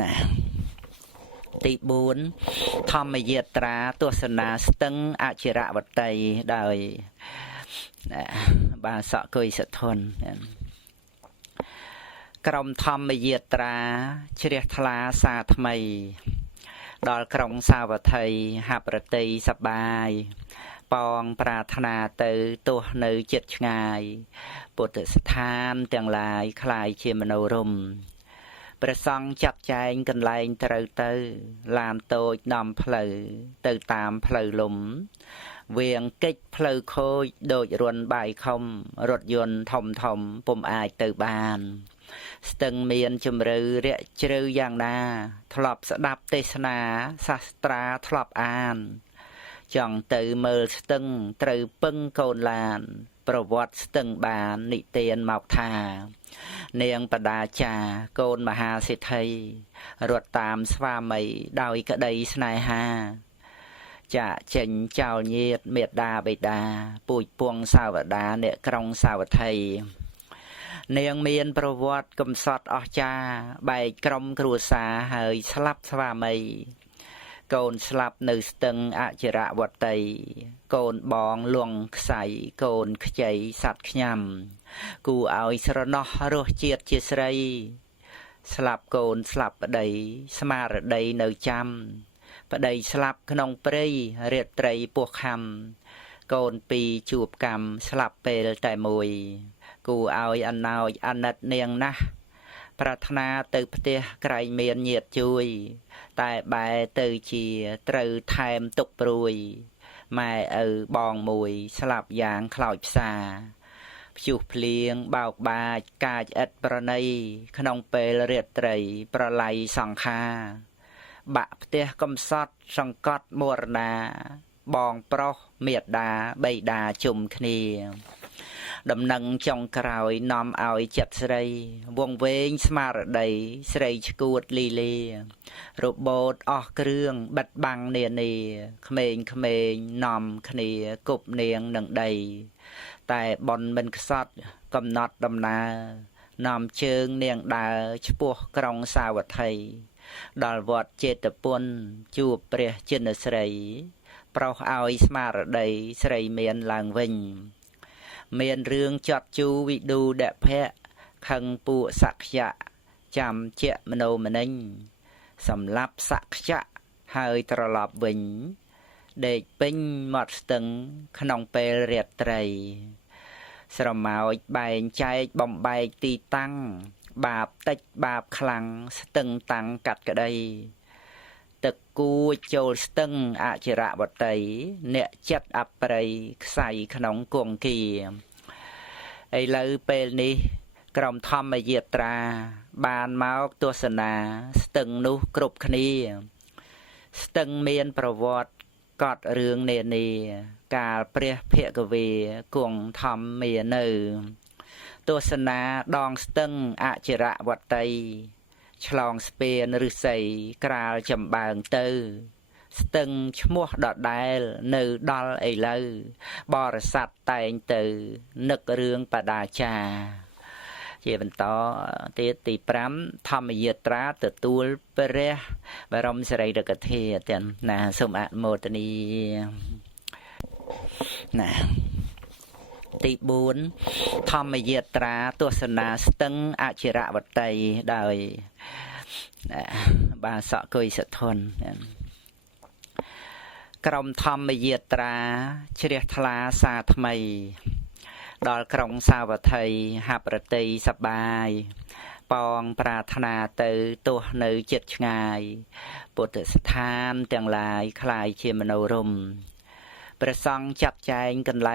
ណាទី4ធម្មយាត្រាទស្សនាស្ទឹងអចិរវតីដោយបាសកគុយសធនក្រុមធម្មយាត្រាជ្រះថ្លាសាថ្មីដល់ក្រុងសាវត្ថីហាប់រតីសបាយប៉ងប្រាថ្នាទៅទោះនៅចិត្តឆ្ងាយពុទ្ធស្ថានទាំងឡាយคล้ายជាមនោរម្យព្រះសង្ឃចាត់ចែងកន្លែងត្រូវទៅឡានតូចនាំផ្លូវទៅតាមផ្លូវលំវៀងកិច្ចផ្លូវខូចដូចរុនបាយខំរថយន្តធំពុំអាចទៅបានស្ទឹងមានជំរឿរាក់ជ្រៅយ៉ាងណាធ្លាប់ស្ដាប់ទេសនាសាស្ត្រាធ្លាប់អានចង់ទៅមើលស្ទឹងត្រូវពឹងកូនឡានប្រវត្តិស្ទឹងបាននិទានមកថានាងបដាចាកូនមហាសិទ្ធិរត់តាមស្វាមីដោយក្តីស្នេហាចាចេញចោលញាតមេដាបិតាពូជពងសាវតាអ្នកក្រុងសាវត្ថីនាងមានប្រវត្តិកំសត់អស្ចារ្យបែកក្រុមគ្រួសារហើយស្លាប់ស្វាមីកូនស្លាប់នៅស្ទឹងអចិរវតីកូនបងលងខ្សៃកូនខ្ចីសัตว์ខ្ញាំគូឲ្យស្រណោះរសជាតិជាស្រីស្លាប់កូនស្លាប់ប្តីស្មារតីនៅចាំប្តីស្លាប់ក្នុងព្រៃរាត្រីពោះខំកូនពីរជួបកម្មស្លាប់ពេលតែមួយគូឲ្យអណោចអាណិតនាងណាស់ប្រាថ្នាទៅផ្ទះក្រែងមានញាតជួយតែបែរទៅជាត្រូវថែមទុកព្រួយម៉ែឪបងមួយស្លាប់យ៉ាងខ្លោចផ្សាព្យុះភ្លៀងបោកបាចកាចឥតប្រណីក្នុងពេលរាត្រីប្រឡ័យសង្ខារបាក់ផ្ទះកំសត់សង្កត់មរណាបងប្រុសមេដាបៃតាជុំគ្នាដំណឹងចុងក្រោយនាំឲ្យចិត្តស្រីវងវែងស្មារតីស្រីឈួតលីលារបូតអស់គ្រឿងបិទបាំងនានាក្មេងនាំគ្នាគប់នាងនឹងដីតែបនមិនខ្សត់កំណត់ដំណើរនាំជើងនាងដើរឆ្ពោះក្រុងសាវត្ថីដល់វត្តចេតពុនជួបព្រះចិនស្រីប្រុសឲ្យស្មារតីស្រីមានឡើងវិញមានរឿងចាត់ជូវិឌូដភៈខឹងពួកសក្យៈចាំជាមโนមនិញសម្លាប់សក្យៈហើយត្រឡប់វិញដេកពេញមាត់ស្ទឹងក្នុងពេលរាត្រីស្រមោចបែងចែកបំបែកទីតាំងបាបតិចបាបខ្លាំងស្ទឹងតាំងកាត់ក្តីទឹកគួចចូលស្ទឹងអចិរវតីអ្នកចិត្តអប្រិយខ្សៃក្នុងគង្គាឥឡូវពេលនេះក្រុមធម្មយាត្រាបានមកទស្សនាស្ទឹងនោះគ្រប់គ្នាស្ទឹងមានប្រវត្តិកត់រឿងនានាកាលព្រះភគវីគង់ធម្មមានៅទស្សនាដងស្ទឹងអចិរវតីឆ្លងស្ពានឫស្សីក្រាលចម្បើងទៅស្ទឹងឈ្មោះដដែលនៅដល់ឥឡូវបរិស័ទតែងទៅនឹករឿងបដាចាជាបន្តទៀតទី5ធម្មយាត្រាទទួលព្រះបរមសារីរិកធាតុទាំងណាសូមអនុមោទនីណាទី4ធម្មយាត្រាទស្សនាស្ទឹងអចិរវតីដោយបាសកគុយសធនក្រុមធម្មយាត្រាជ្រះថ្លាសាថ្មីដល់ក្រុងសាវត្ថីហាប់រតីសបាយប៉ងប្រាថ្នាទៅទោះនៅចិត្តឆ្ងាយពុទ្ធស្ថានទាំងឡាយคล้ายជាមនោរម្យព្រះសង្ឃចាត់ចែងកន្លែង